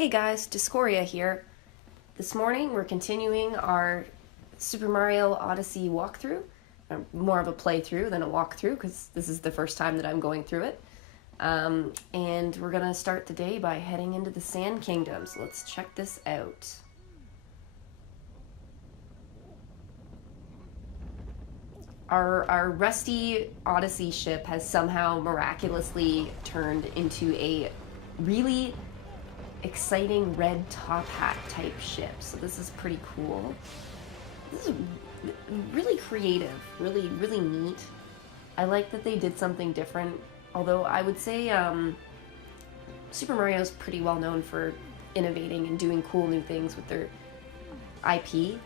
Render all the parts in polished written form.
Hey guys, Discoria here. This morning we're continuing our Super Mario Odyssey walkthrough. More of a playthrough than a walkthrough because this is the first time that I'm going through it. And we're gonna start the day by heading into the Sand Kingdom, so let's check this out. Our rusty Odyssey ship has somehow miraculously turned into a really exciting red top hat type ship, so this is pretty cool. This is really creative, really neat. I like that they did something different, although I would say Super Mario is pretty well known for innovating and doing cool new things with their IP.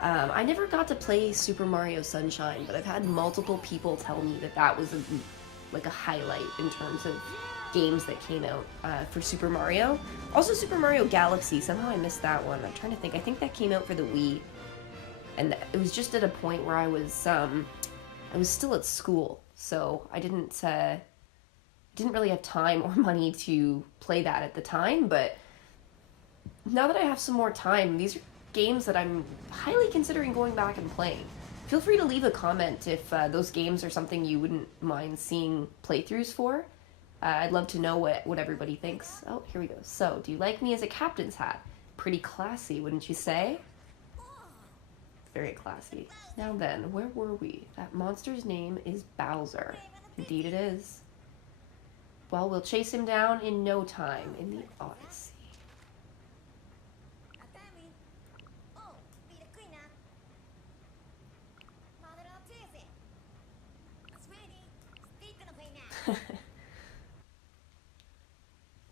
I never got to play Super Mario Sunshine, but I've had multiple people tell me that that was a highlight in terms of games that came out for Super Mario. Also Super Mario Galaxy, somehow I missed that one. I'm trying to think. I think that came out for the Wii. And it was just at a point where I was still at school, so I didn't really have time or money to play that at the time, but now that I have some more time, these are games that I'm highly considering going back and playing. Feel free to leave a comment if those games are something you wouldn't mind seeing playthroughs for. I'd love to know what everybody thinks. Oh, here we go. So, do you like me as a captain's hat? Pretty classy, wouldn't you say? Very classy. Now then, where were we? That monster's name is Bowser. Indeed it is. Well, we'll chase him down in no time in the Odyssey.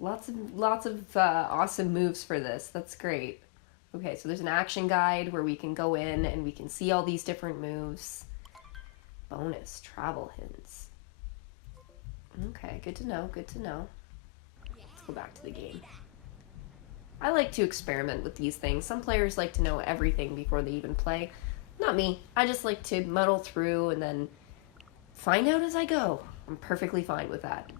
Lots of awesome moves for this. That's great. Okay, so there's an action guide where we can go in and we can see all these different moves. Bonus travel hints. Okay, good to know, good to know. Let's go back to the game. I like to experiment with these things. Some players like to know everything before they even play. Not me. I just like to muddle through and then find out as I go. I'm perfectly fine with that.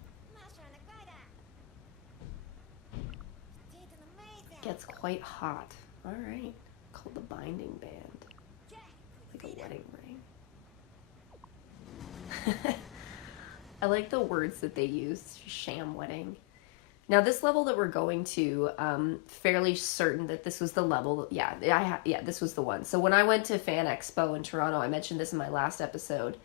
Gets quite hot. Alright. Called the binding band. Like a wedding ring. I like the words that they use. Sham wedding. Now this level that we're going to, fairly certain that this was the level. Yeah, this was the one. So when I went to Fan Expo in Toronto, I mentioned this in my last episode.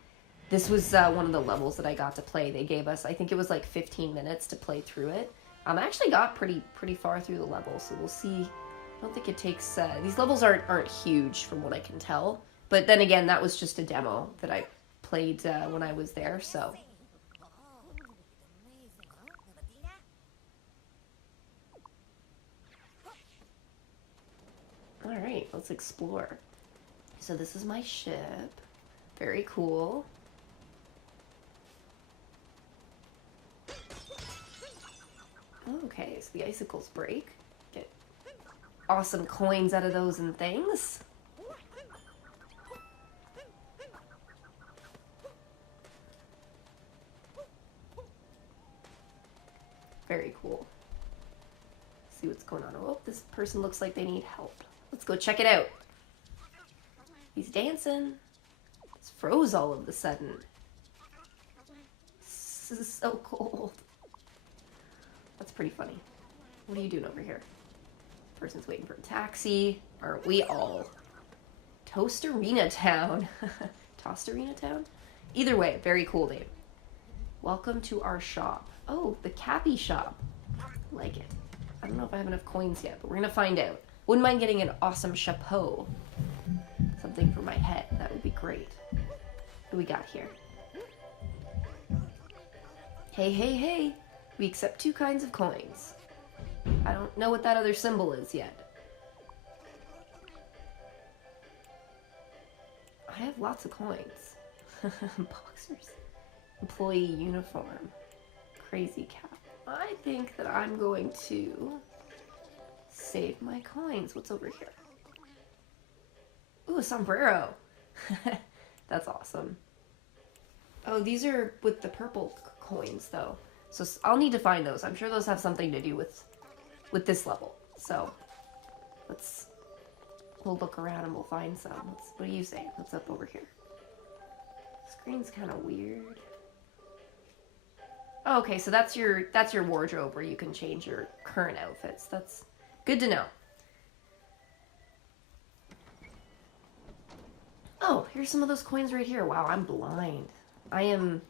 This was one of the levels that I got to play. They gave us, I think it was like 15 minutes to play through it. I actually got pretty far through the level, so we'll see. I don't think it takes... these levels aren't huge from what I can tell. But then again, that was just a demo that I played when I was there, so... Alright, let's explore. So this is my ship. Very cool. Okay, so the icicles break. Get awesome coins out of those and things. Very cool. See what's going on. Oh, this person looks like they need help. Let's go check it out. He's dancing. It's froze all of a sudden. This is so cold. That's pretty funny. What are you doing over here? Person's waiting for a taxi. Aren't we all? Tostarena Town. Tostarena Town? Either way, very cool name. Welcome to our shop. Oh, the Cappy shop. Like it. I don't know if I have enough coins yet, but we're gonna find out. Wouldn't mind getting an awesome chapeau. Something for my head. That would be great. What do we got here? Hey. We accept 2 kinds of coins. I don't know what that other symbol is yet. I have lots of coins. Boxers. Employee uniform. Crazy cap. I think that I'm going to save my coins. What's over here? Ooh, a sombrero. That's awesome. Oh, these are with the purple coins, though. So I'll need to find those. I'm sure those have something to do with with this level. So we'll look around and we'll find some. What do you say? What's up over here? Screen's kind of weird. Oh, okay, so that's your wardrobe where you can change your current outfits. That's good to know. Oh, here's some of those coins right here. Wow, I'm blind. I am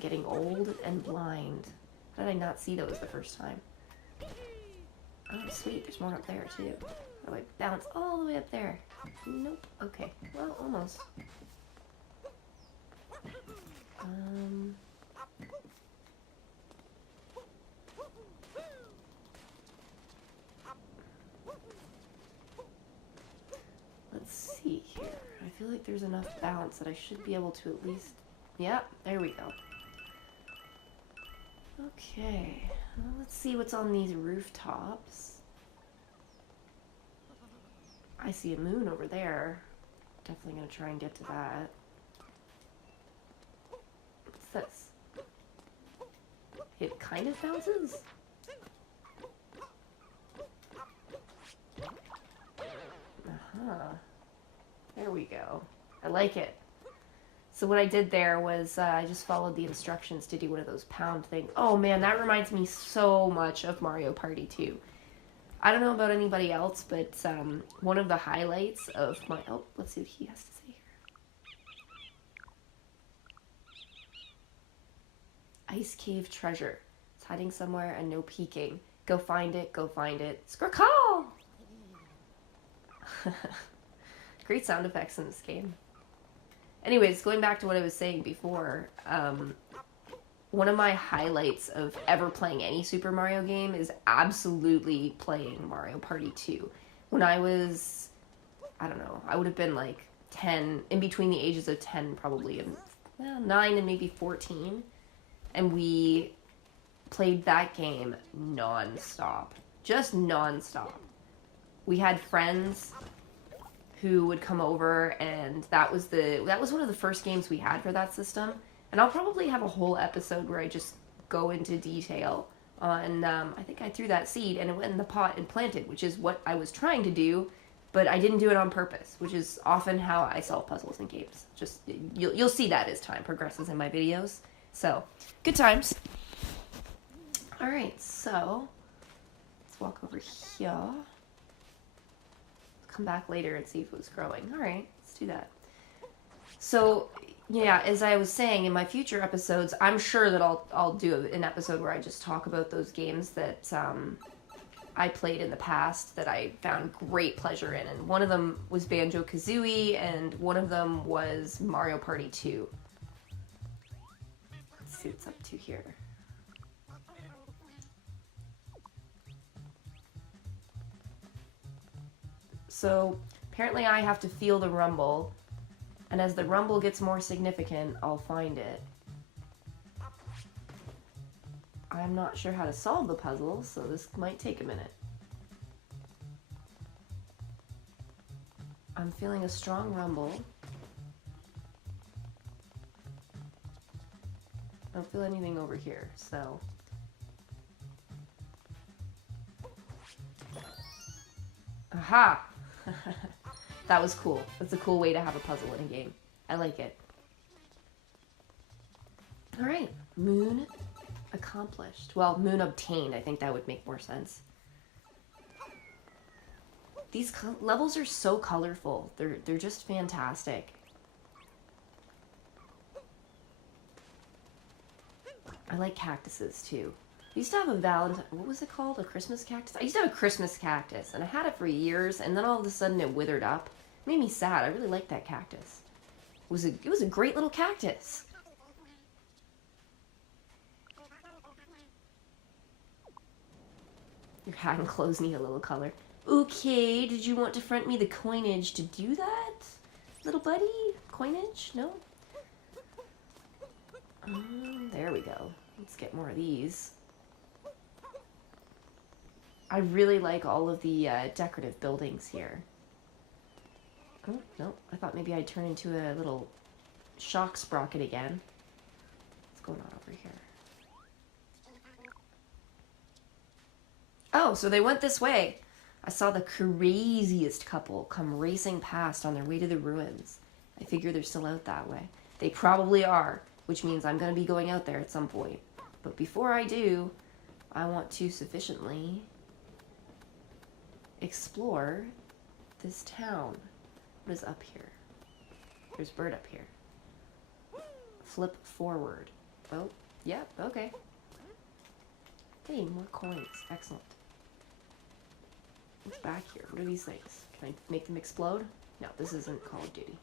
getting old and blind. How did I not see those the first time? Oh, sweet. There's more up there, too. How do I bounce all the way up there? Nope. Okay. Well, almost. Let's see here. I feel like there's enough bounce that I should be able to at least... Yep, there we go. Okay. Well, let's see what's on these rooftops. I see a moon over there. Definitely gonna try and get to that. What's this? It kind of bounces? Uh-huh. There we go. I like it. So what I did there was I just followed the instructions to do one of those pound things. Oh man, that reminds me so much of Mario Party 2. I don't know about anybody else, but one of the highlights of my... Oh, let's see what he has to say here. Ice Cave Treasure. It's hiding somewhere and no peeking. Go find it, go find it. Skrakal! Great sound effects in this game. Anyways, going back to what I was saying before, one of my highlights of ever playing any Super Mario game is absolutely playing Mario Party 2. When I was, I don't know, I would have been like 10, in between the ages of 10 probably, and 9 and maybe 14, and we played that game non-stop. Just non-stop. We had friends who would come over, and that was one of the first games we had for that system. And I'll probably have a whole episode where I just go into detail on, I think I threw that seed and it went in the pot and planted, which is what I was trying to do, but I didn't do it on purpose, which is often how I solve puzzles in games. Just, you'll see that as time progresses in my videos. So, good times. Alright, so, let's walk over here. Come back later and see if it was growing. Alright, let's do that. So, yeah, as I was saying, in my future episodes, I'm sure that I'll do an episode where I just talk about those games that I played in the past that I found great pleasure in. And one of them was Banjo-Kazooie, and one of them was Mario Party 2. Let's see what's up to here. So, apparently I have to feel the rumble. And as the rumble gets more significant, I'll find it. I'm not sure how to solve the puzzle, so this might take a minute. I'm feeling a strong rumble. I don't feel anything over here, so... Aha! That was cool. That's a cool way to have a puzzle in a game. I like it. Alright, moon accomplished. Well, moon obtained. I think that would make more sense. These levels are so colorful. They're just fantastic. I like cactuses too. I used to have a Valentine, what was it called? A Christmas cactus? I used to have a Christmas cactus, and I had it for years, and then all of a sudden it withered up. It made me sad. I really liked that cactus. It was a great little cactus. Your hat and clothes need a little color. Okay, did you want to front me the coinage to do that? Little buddy? Coinage? No? There we go. Let's get more of these. I really like all of the decorative buildings here. Oh, no. I thought maybe I'd turn into a little shock sprocket again. What's going on over here? Oh, so they went this way. I saw the craziest couple come racing past on their way to the ruins. I figure they're still out that way. They probably are, which means I'm going to be going out there at some point. But before I do, I want to sufficiently explore this town. What is up here? There's bird up here. Flip forward. Oh, yeah, okay. Hey, more coins. Excellent. What's back here? What are these things? Can I make them explode? No, this isn't Call of Duty.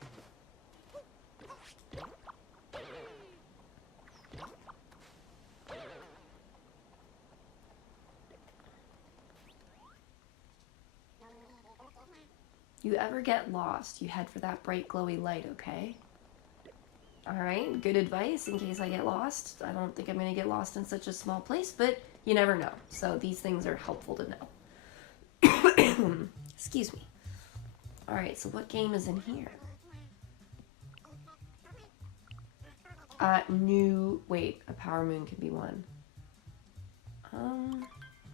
You ever get lost, you head for that bright glowy light, okay? Alright, good advice in case I get lost. I don't think I'm going to get lost in such a small place, but you never know. So these things are helpful to know. Excuse me. Alright, so what game is in here? New... Wait, a power moon can be one.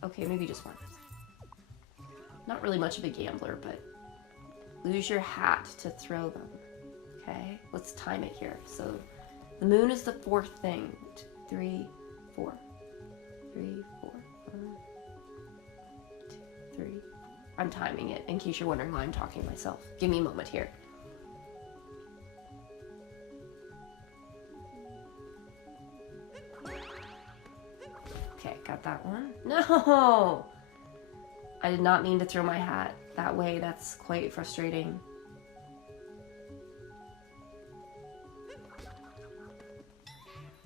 Okay, maybe just one. Not really much of a gambler, but... Lose your hat to throw them. Okay, let's time it here. So, the moon is the fourth thing. 3, 4. 3, 4. 1, 2, 3. I'm timing it in case you're wondering why I'm talking to myself. Give me a moment here. Okay, got that one. No! I did not mean to throw my hat that way. That's quite frustrating.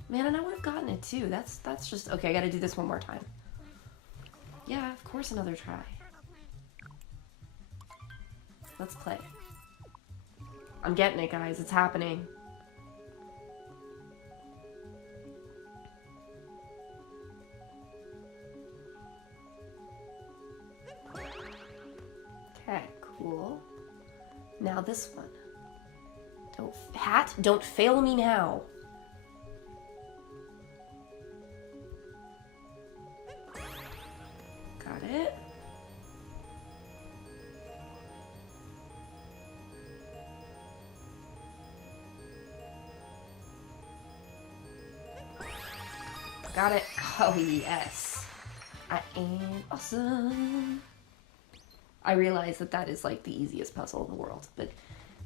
Man, and I would have gotten it too. That's just... Okay, I gotta do this one more time. Yeah, of course another try. Let's play. I'm getting it, guys. It's happening. Okay, cool. Now this one. Don't fail me now. Got it. Got it. Oh, yes. I am awesome. I realize that is like the easiest puzzle in the world, but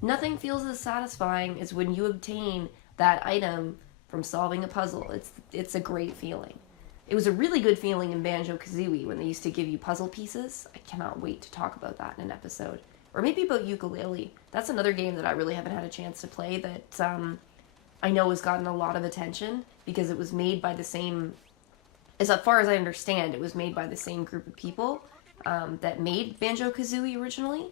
nothing feels as satisfying as when you obtain that item from solving a puzzle. It's a great feeling. It was a really good feeling in Banjo-Kazooie when they used to give you puzzle pieces. I cannot wait to talk about that in an episode. Or maybe about Yooka-Laylee. That's another game that I really haven't had a chance to play that I know has gotten a lot of attention because it was made by the same, as far as I understand, it was made by the same group of people that made Banjo-Kazooie originally.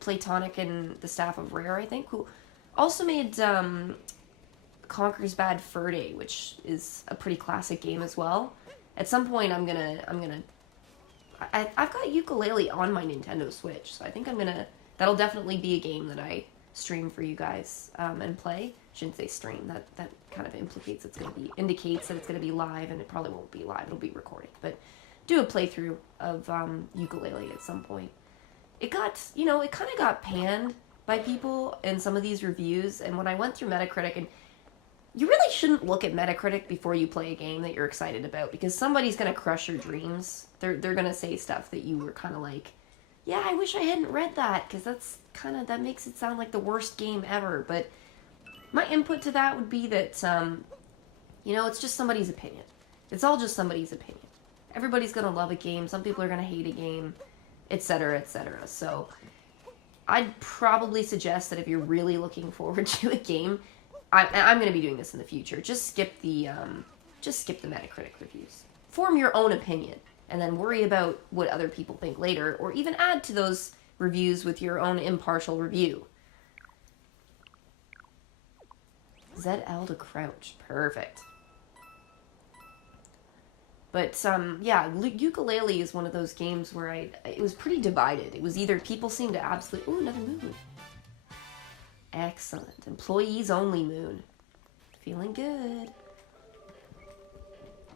Playtonic and the staff of Rare, I think, who also made Conker's Bad Fur Day, which is a pretty classic game as well. At some point, I've got Yooka-Laylee on my Nintendo Switch, so I think that'll definitely be a game that I stream for you guys and play. I shouldn't say stream, that kind of indicates that it's gonna be live, and it probably won't be live, it'll be recorded, but do a playthrough of Yooka-Laylee at some point. It got, it kind of got panned by people in some of these reviews, and when I went through Metacritic, and you really shouldn't look at Metacritic before you play a game that you're excited about, because somebody's going to crush your dreams. They're going to say stuff that you were kind of like, yeah, I wish I hadn't read that, because that makes it sound like the worst game ever. But my input to that would be that, it's just somebody's opinion. It's all just somebody's opinion. Everybody's going to love a game. Some people are going to hate a game, etc., etc. So I'd probably suggest that if you're really looking forward to a game, I'm going to be doing this in the future. Just skip the Metacritic reviews. Form your own opinion, and then worry about what other people think later, or even add to those reviews with your own impartial review. ZL to crouch. Perfect. But, Yooka-Laylee is one of those games where it was pretty divided. It was either people seemed to absolutely... Ooh, another moon. Excellent. Employees only moon. Feeling good.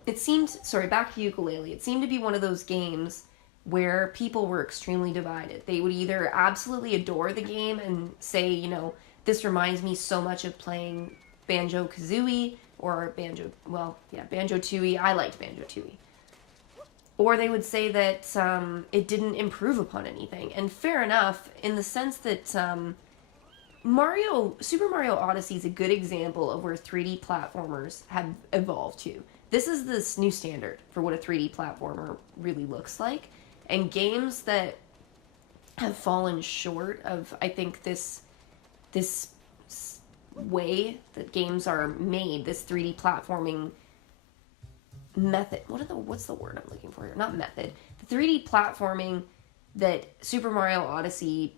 it seemed, sorry, back to Yooka-Laylee, it seemed to be one of those games where people were extremely divided. They would either absolutely adore the game and say, you know, this reminds me so much of playing Banjo-Kazooie, or Banjo-Tooie. I liked Banjo-Tooie. Or they would say that it didn't improve upon anything. And fair enough, in the sense that Super Mario Odyssey is a good example of where 3D platformers have evolved to. This is this new standard for what a 3D platformer really looks like. And games that have fallen short of, I think, this way that games are made, this 3D platforming method. What's the word I'm looking for here? Not method. The 3D platforming that Super Mario Odyssey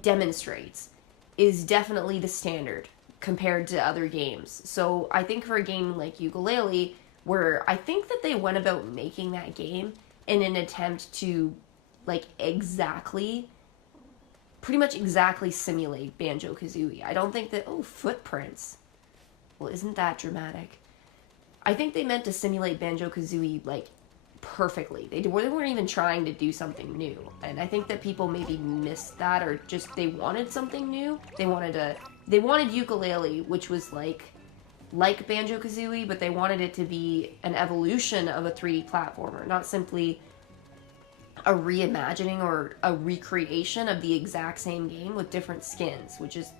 demonstrates is definitely the standard compared to other games. So I think for a game like Yooka-Laylee, where I think that they went about making that game in an attempt to like pretty much exactly simulate Banjo-Kazooie. I don't think that, footprints. Well, isn't that dramatic? I think they meant to simulate Banjo-Kazooie, like, perfectly. They weren't even trying to do something new. And I think that people maybe missed that, or just they wanted something new. They wanted Yooka-Laylee, which was like Banjo-Kazooie, but they wanted it to be an evolution of a 3D platformer, not simply a reimagining or a recreation of the exact same game with different skins, which is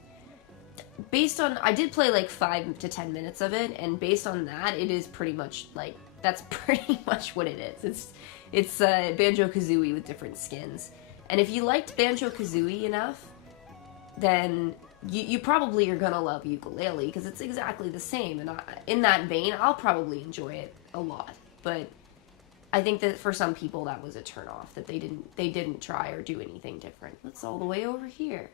based on, I did play like 5 to 10 minutes of it, and based on that, it is pretty much like, that's pretty much what it is. It's Banjo-Kazooie with different skins. And if you liked Banjo-Kazooie enough, then you probably are gonna love Yooka-Laylee, because it's exactly the same. And in that vein, I'll probably enjoy it a lot. But I think that for some people that was a turnoff, that they didn't try or do anything different. That's all the way over here.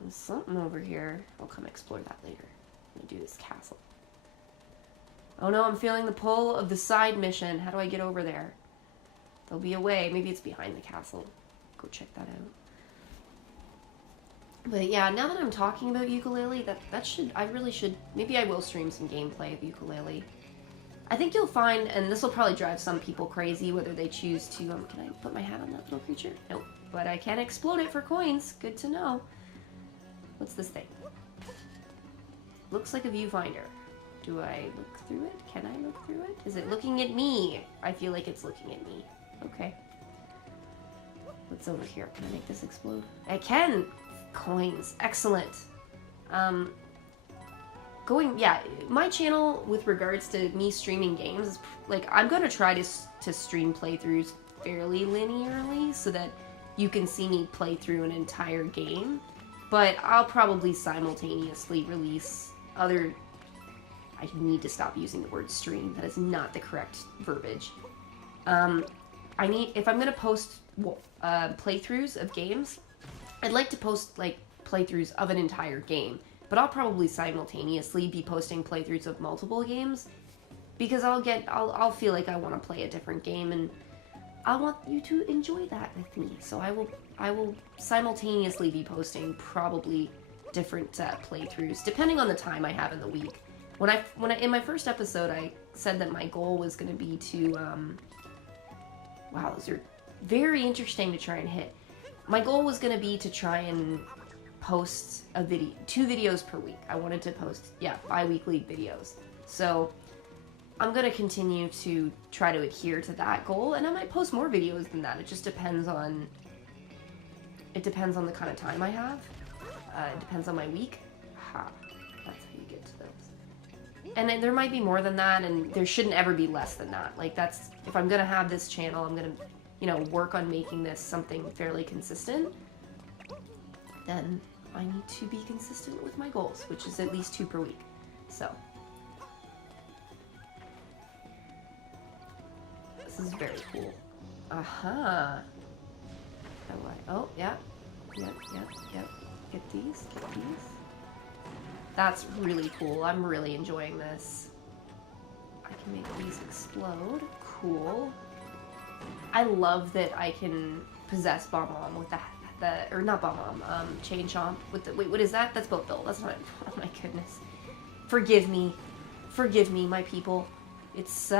There's something over here. I'll come explore that later. I'm gonna do this castle. Oh no, I'm feeling the pull of the side mission. How do I get over there? There'll be a way. Maybe it's behind the castle. Go check that out. But yeah, now that I'm talking about Yooka-Laylee, I really should, maybe I will stream some gameplay of Yooka-Laylee. I think you'll find, and this will probably drive some people crazy, whether they choose to, can I put my hat on that little creature? Nope. But I can explode it for coins. Good to know. What's this thing? Looks like a viewfinder. Do I look through it? Can I look through it? Is it looking at me? I feel like it's looking at me. Okay. What's over here? Can I make this explode? I can! Coins. Excellent. My channel with regards to me streaming games is, like, I'm gonna try to stream playthroughs fairly linearly so that you can see me play through an entire game, but I'll probably simultaneously release other... I need to stop using the word stream. That is not the correct verbiage. If I'm gonna post playthroughs of games, I'd like to post, like, playthroughs of an entire game, but I'll probably simultaneously be posting playthroughs of multiple games, because I'll feel like I want to play a different game, and I want you to enjoy that with me. So I will simultaneously be posting probably different playthroughs, depending on the time I have in the week. When I in my first episode, I said that my goal was going to be to, wow, those are very interesting to try and hit. My goal was going to be to try and post 2 videos per week. I wanted to post, bi-weekly videos. So I'm going to continue to try to adhere to that goal, and I might post more videos than that. It just depends on, the kind of time I have. It depends on my week. That's how you get to those. And then there might be more than that, and there shouldn't ever be less than that. Like, that's, if I'm going to have this channel, I'm going to, work on making this something fairly consistent, then I need to be consistent with my goals, which is at least 2 per week. So this is very cool. Aha. How do I? Oh, yeah. Yep. Get these. That's really cool. I'm really enjoying this. I can make these explode. Cool. I love that I can possess Bomb-Omb with or not Bomb-Omb, Chain Chomp with the, wait, what is that? That's Boat Bill. That's not, oh my goodness. Forgive me. forgive me, my people. It's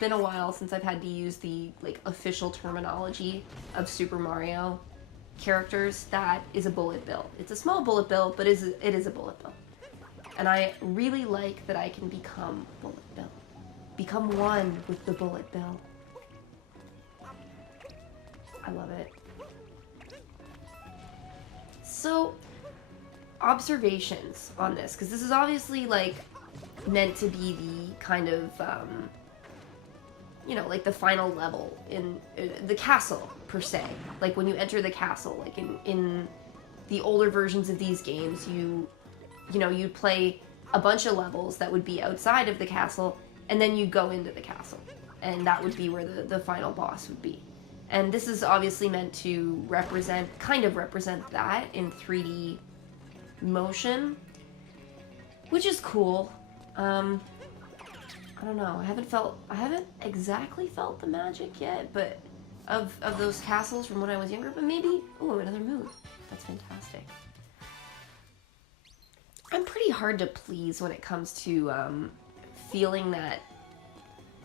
been a while since I've had to use the, like, official terminology of Super Mario characters. That is a bullet bill. It's a small bullet bill, but it is a bullet bill. And I really like that I can become bullet bill. Become one with the bullet bill. I love it. So, observations on this, because this is obviously, like, meant to be the kind of, you know, like the final level in the castle, per se. Like, when you enter the castle, like in the older versions of these games, you know, you'd play a bunch of levels that would be outside of the castle, and then you'd go into the castle. And that would be where the final boss would be. And this is obviously meant to kind of represent that in 3D motion, which is cool. I don't know, I haven't exactly felt the magic yet, but of those castles from when I was younger, but maybe, oh, another move. That's fantastic. I'm pretty hard to please when it comes to feeling that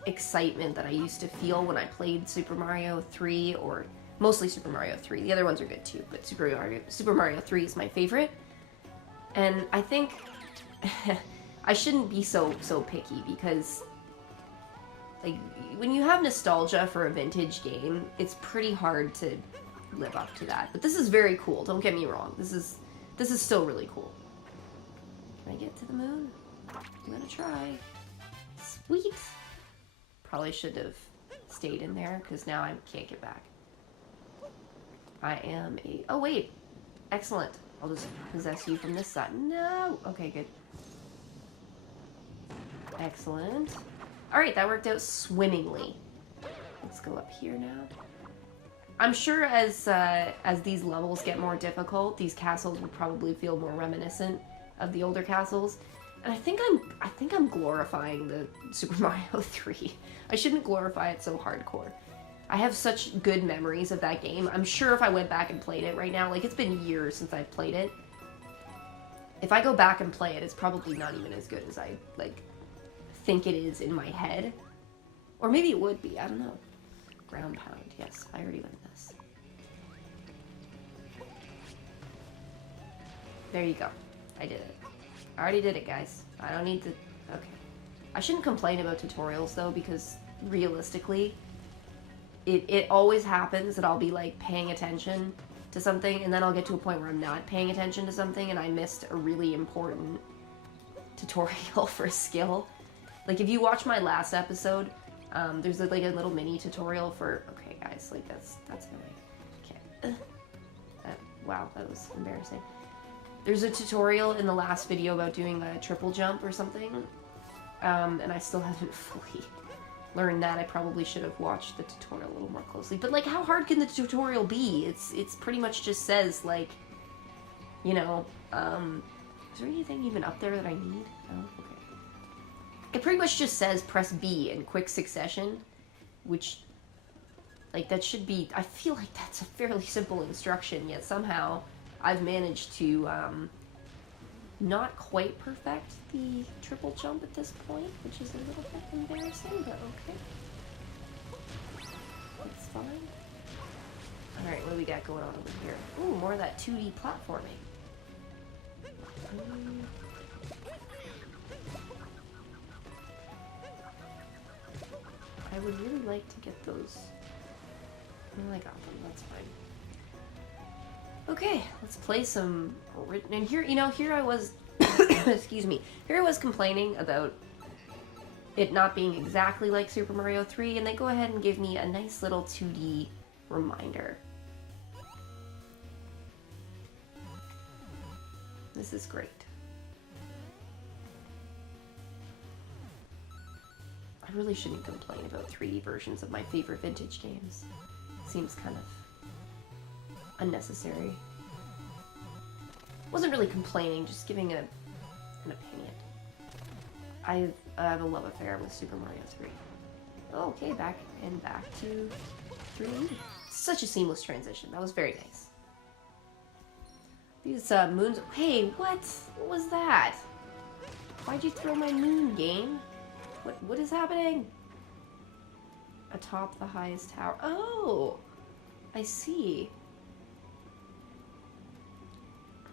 excitement that I used to feel when I played Super Mario 3, or mostly Super Mario 3. The other ones are good too, but Super Mario 3 is my favorite. And I think I shouldn't be so picky, because like when you have nostalgia for a vintage game, it's pretty hard to live up to that. But this is very cool, don't get me wrong. This is still really cool. Can I get to the moon? I'm gonna try. Sweet! Probably should have stayed in there, because now I can't get back. I am a... Oh, wait! Excellent. I'll just possess you from this side. No! Okay, good. Excellent. Alright, that worked out swimmingly. Let's go up here now. I'm sure as these levels get more difficult, these castles will probably feel more reminiscent of the older castles. And I think I'm glorifying the Super Mario 3. I shouldn't glorify it so hardcore. I have such good memories of that game. I'm sure if I went back and played it right now, like, it's been years since I've played it. If I go back and play it, it's probably not even as good as I, like, think it is in my head. Or maybe it would be, I don't know. Ground pound, yes, I already learned this. There you go. I did it. I already did it, guys. I don't need to... Okay. I shouldn't complain about tutorials, though, because realistically, it always happens that I'll be, like, paying attention to something, and then I'll get to a point where I'm not paying attention to something, and I missed a really important tutorial for a skill. Like, if you watch my last episode, there's, like, a little mini tutorial for... Okay, guys, like, that's annoying. Okay. Wow, that was embarrassing. There's a tutorial in the last video about doing a triple jump or something, and I still haven't fully learned that. I probably should have watched the tutorial a little more closely. But, like, how hard can the tutorial be? It's pretty much just says, like, you know, is there anything even up there that I need? No? Okay. It pretty much just says press B in quick succession, which, like, that should be... I feel like that's a fairly simple instruction, yet somehow I've managed to not quite perfect the triple jump at this point, which is a little bit embarrassing, but okay. That's fine. Alright, what do we got going on over here? Ooh, more of that 2D platforming. I would really like to get those. Oh, I got them, that's fine. Okay, let's play some... And here, you know, here I was... excuse me. Here I was complaining about it not being exactly like Super Mario 3, and they go ahead and give me a nice little 2D reminder. This is great. I really shouldn't complain about 3D versions of my favorite vintage games. Seems kind of unnecessary. Wasn't really complaining, just giving an opinion. I have a love affair with Super Mario 3. Oh, okay, back to 3D. Such a seamless transition. That was very nice. These moons... Hey, what? What was that? Why'd you throw my moon, game? What is happening? Atop the highest tower. Oh! I see.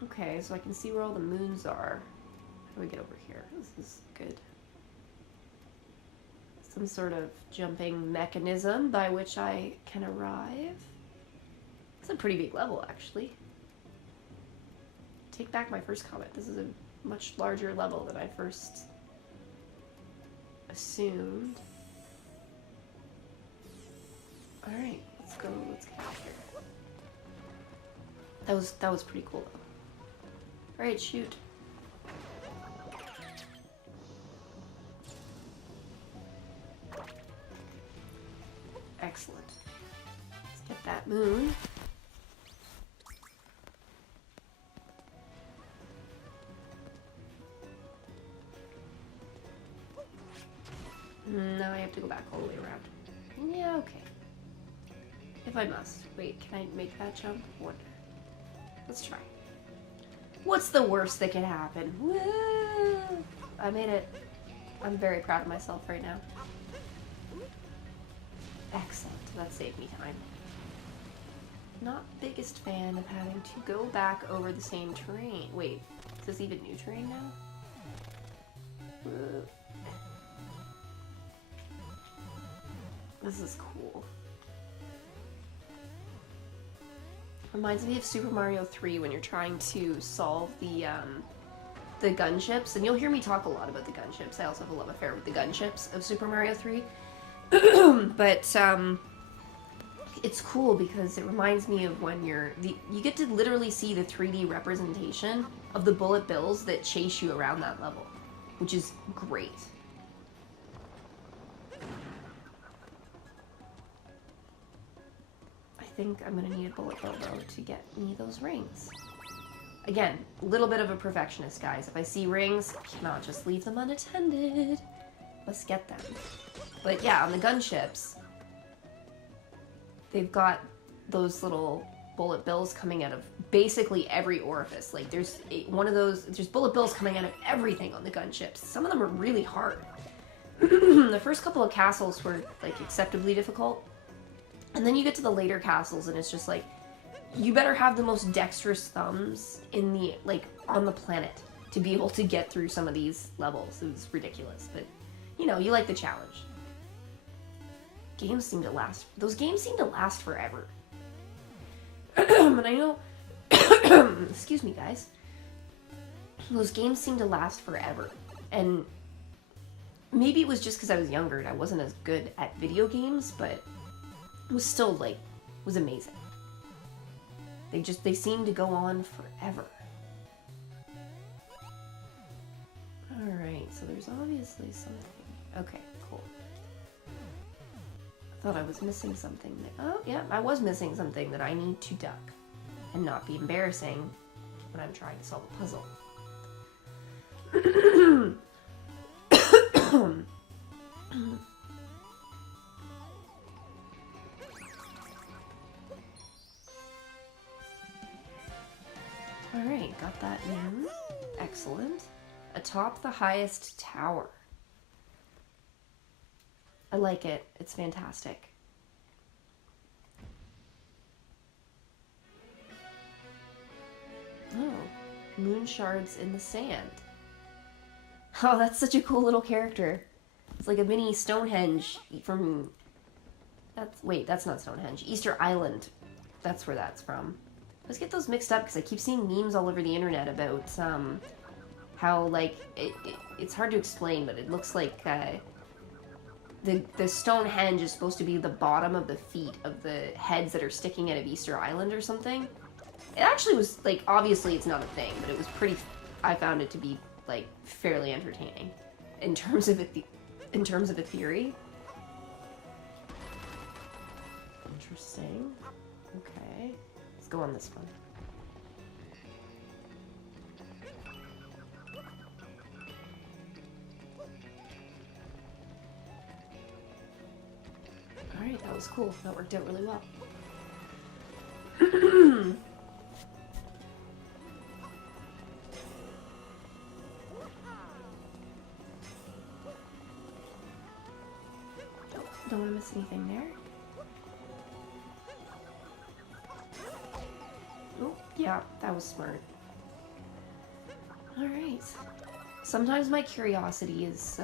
Okay, so I can see where all the moons are. How do we get over here? This is good. Some sort of jumping mechanism by which I can arrive. It's a pretty big level, actually. Take back my first comment. This is a much larger level than I first assumed. Alright, let's go, let's get out here. That was pretty cool though. Alright, shoot. Excellent. Let's get that moon. Now I have to go back all the way around. Yeah, okay. If I must. Wait, can I make that jump? Wonder. Let's try. What's the worst that can happen? Woo! I made it. I'm very proud of myself right now. Excellent. That saved me time. Not biggest fan of having to go back over the same terrain. Wait, is this even new terrain now? Whoa. This is cool. Reminds me of Super Mario 3 when you're trying to solve the gunships. And you'll hear me talk a lot about the gunships. I also have a love affair with the gunships of Super Mario 3. But it's cool because it reminds me of when you get to literally see the 3D representation of the bullet bills that chase you around that level, which is great. I think I'm gonna need a bullet bill though to get me those rings. Again, a little bit of a perfectionist, guys. If I see rings, I cannot just leave them unattended. Let's get them. But yeah, on the gunships, they've got those little bullet bills coming out of basically every orifice. Like there's there's bullet bills coming out of everything on the gunships. Some of them are really hard. The first couple of castles were like acceptably difficult. And then you get to the later castles and it's just like, you better have the most dexterous thumbs in the, like, on the planet to be able to get through some of these levels. It was ridiculous, but, you know, you like the challenge. Those games seem to last forever. And I know, excuse me guys, those games seem to last forever. And maybe it was just because I was younger and I wasn't as good at video games, but it was still, like, was amazing. They seem to go on forever. Alright, so there's obviously something. Okay, cool. I thought I was missing something. Oh, yeah, I was missing something that I need to duck and not be embarrassing when I'm trying to solve a puzzle. Alright, got that in. Excellent. Atop the highest tower. I like it. It's fantastic. Oh, moon shards in the sand. Oh, that's such a cool little character. It's like a mini Stonehenge from... Wait, that's not Stonehenge. Easter Island. That's where that's from. I always get those mixed up because I keep seeing memes all over the internet about how, like, it's hard to explain, but it looks like the Stonehenge is supposed to be the bottom of the feet of the heads that are sticking out of Easter Island or something. It actually was, like, obviously it's not a thing, but it was pretty, I found it to be, like, fairly entertaining in terms of a theory. Interesting. Okay. Let's go on this one. Alright, that was cool. That worked out really well. miss anything there? Oh, yeah, that was smart. Alright. Sometimes my curiosity is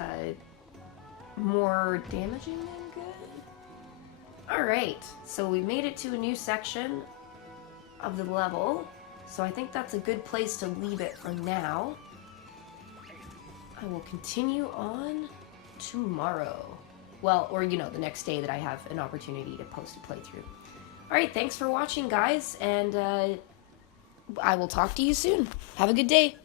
more damaging than good. Alright, so we made it to a new section of the level, so I think that's a good place to leave it for now. I will continue on tomorrow. Well, or you know, the next day that I have an opportunity to post a playthrough. Alright, thanks for watching, guys, and I will talk to you soon. Have a good day.